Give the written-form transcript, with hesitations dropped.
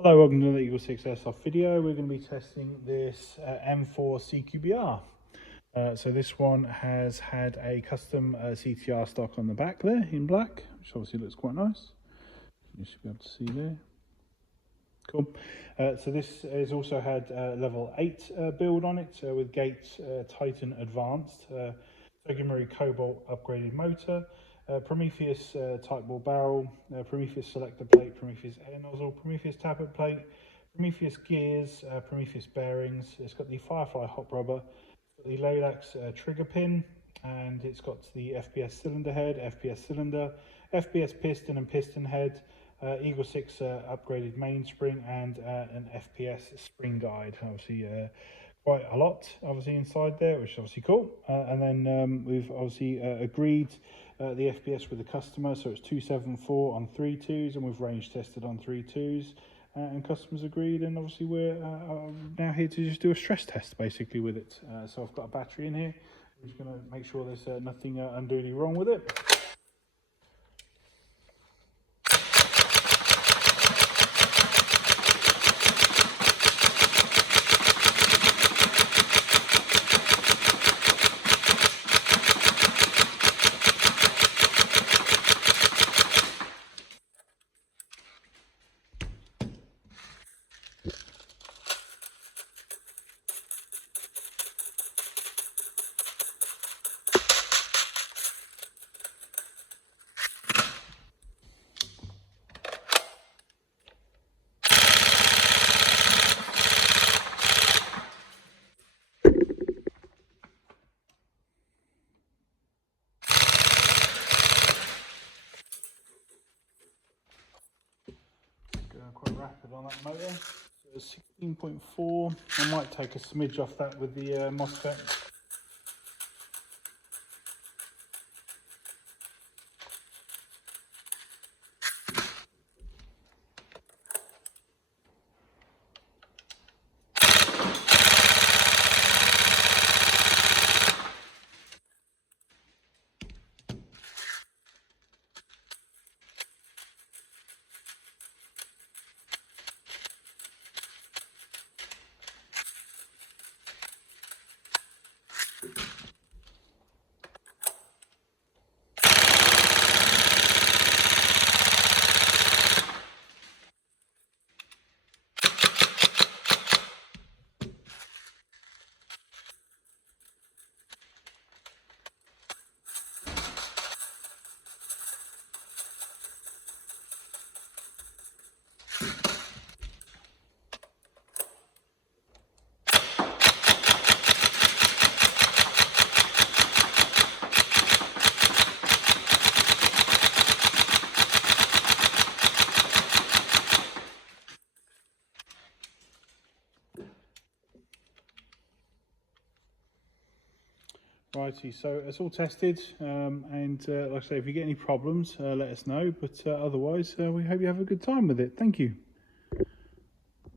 Hello, welcome to the Eagle 6 Airsoft video. We're going to be testing this M4 CQBR. So this one has had a custom CTR stock on the back there in black, which obviously looks quite nice. You should be able to see there. Cool. So this has also had level 8 build on it with Gates Titan Advanced, Togimari Cobalt upgraded motor, Prometheus Type Ball Barrel, Prometheus Selector Plate, Prometheus Air Nozzle, Prometheus Tappet Plate, Prometheus Gears, Prometheus Bearings. It's got the FireFly Hop Rubber, the Laylax Trigger Pin, and it's got the FPS Cylinder Head, FPS Cylinder, FPS Piston and Piston Head, Eagle 6 upgraded mainspring, and an FPS spring guide. Obviously quite a lot obviously inside there, which is obviously cool. And then we've obviously agreed the FPS with the customer, so it's 274 on 3.2s, and we've range tested on 3.2s, and customers agreed, and obviously we're now here to just do a stress test basically with it. So I've got a battery in here. I'm just going to make sure there's nothing unduly wrong with it. Quite rapid on that motor, so it's 16.4. I might take a smidge off that with the MOSFET. Righty, so it's all tested, and like I say, if you get any problems, let us know, but otherwise we hope you have a good time with it. Thank you.